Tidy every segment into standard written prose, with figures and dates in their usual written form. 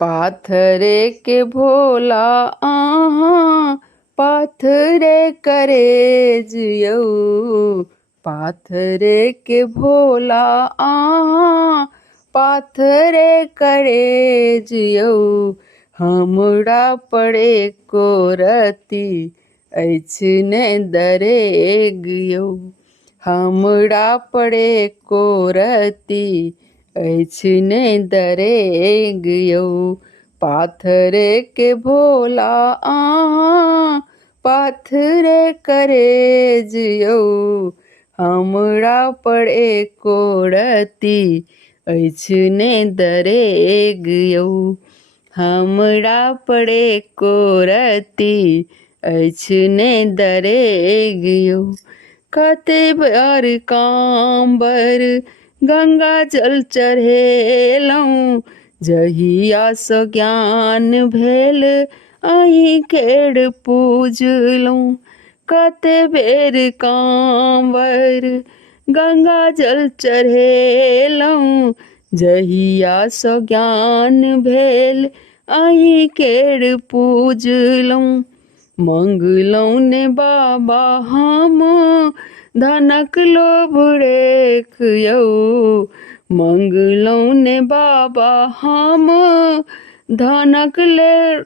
पाथरे के भोला आहा पाथरे करेज यौ। पाथरे के भोला आहा पाथरे करेज यौ। हमरा पड़े को रति ऐछने दरेग यौ। हमरा पड़े को रति ऐछने दरेग यौ। पाथरे के भोला आहा पाथरे करेज यौ। हमरा पड़े को रति ऐछने दरेग यौ। हमरा पड़े को रति ऐछने दरेग यौ। कते बार कांबर गंगा जल चढ़ेलहुँ। जहिया सँ ज्ञान भेल अहीं केर पूजलहुँ। कते बेर कांवर गंगा जल चढ़ेलहुँ। जहिया सँ ज्ञान भेल अहीं केर पूजलहुँ। मंगलहुँ ने बाबा हम धनक लोभ रेख यौ। मंगलहुँ ने बाबा हम धनक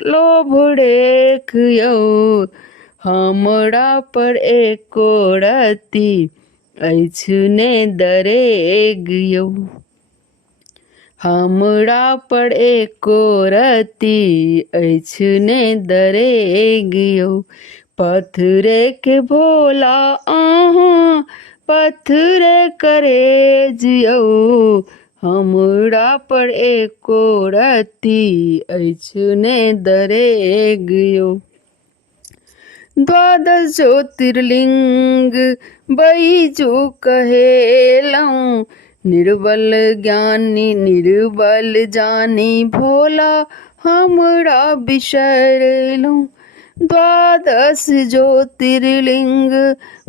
लोभ रेख यौ। हमरा पर एको रति ऐछने दरेग यौ। हमरा पर एको रति ऐछने दरेग यौ। पथरे के भोला आहा पथरे करेज यौ। हमरा पर एको रति ऐछने दरेग यौ। द्वादश ज्योतिर्लिंग बैजू कहेलहुँ। निर्बल ज्ञानी निर्बल जानी भोला हमरा बिसरलहुँ। द्वादश ज्योतिर्लिंग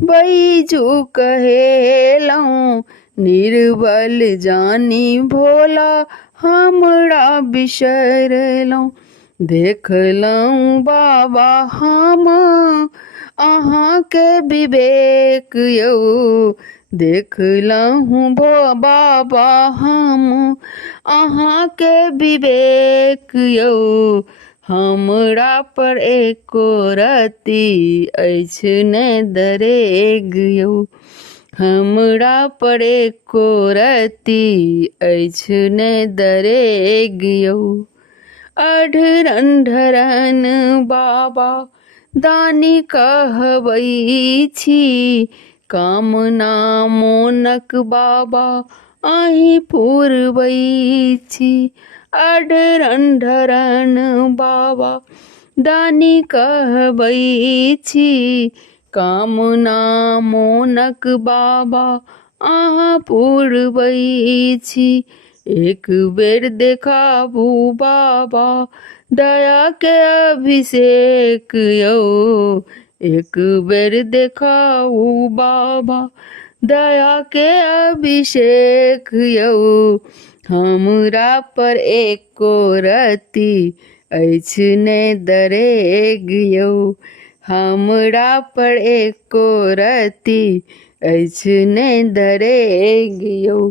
बैजू कहेलहुँ। निर्बल जानी भोला हमरा बिसरलहुँ। देखलहुँ बाबा हम अहाँके विवेक यौ। देखलहुँ बाबा हम अहाँके विवेक यौ। हमरा पर एको रति ऐछने दरेग यौ। हमरा पर एको रति ऐछने दरेग यौ। अढरन बाबा दानी कहबै छी। कामना मोनक बाबा अहीं पूरबै छी। अढरन बाबा दानी कहबै छी। कामना मोनक बाबा अहाँ पूरबै छी। एक बेर देखाबू बाबा दया के अभिषेक यौ। एक बेर देखाऊ बाबा दया के अभिषेक यौ। हमरा पर एको रति ऐछने दरेग यौ। हमरा पर एको रति ऐछने दरेग यौ।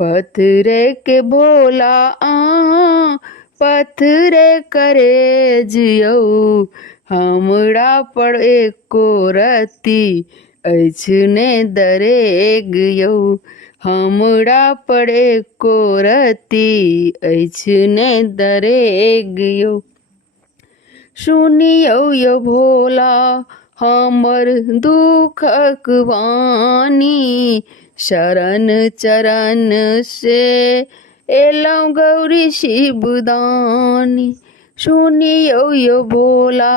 पथरे के भोला आहा पथरे करेज यौ। हमरा पर एको रति ऐछने दरेग यौ। हमरा पर एको रति ऐछने दरेग यौ। सुनियौ यौ भोला हमर दुखक वाणी। शरण चरण से एलहुँ गौरी शिवदानी। सुनियौ यौ भोला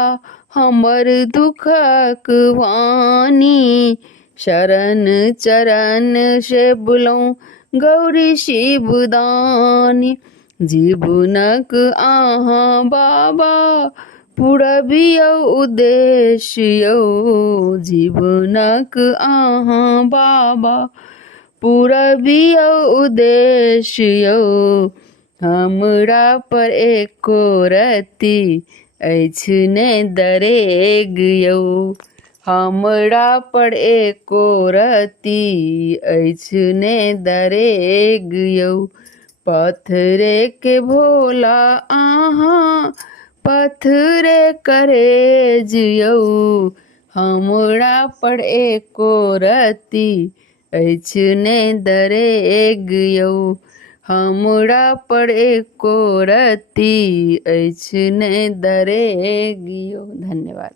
हमर दुखक वाणी। शरण चरण से बुलहुँ गौरी शिवदानी। जीवनक अहाँ बाबा पूरबियौ उद्देश्य यौ। जीवनक अहाँ बाबा पूरबियौ उद्देश्य यौ। हमरा पर एको रति अछि ने दरेग यौ। हमरा पर एको रति अछि ने दरेग यौ। पत्थरे के भोला अहाँ पत्थरे करेज यौ। हमरा पर एको रति अछि ने दरेग यौ। हमरा पर एको रति अछि ने दरेग यौ। धन्यवाद।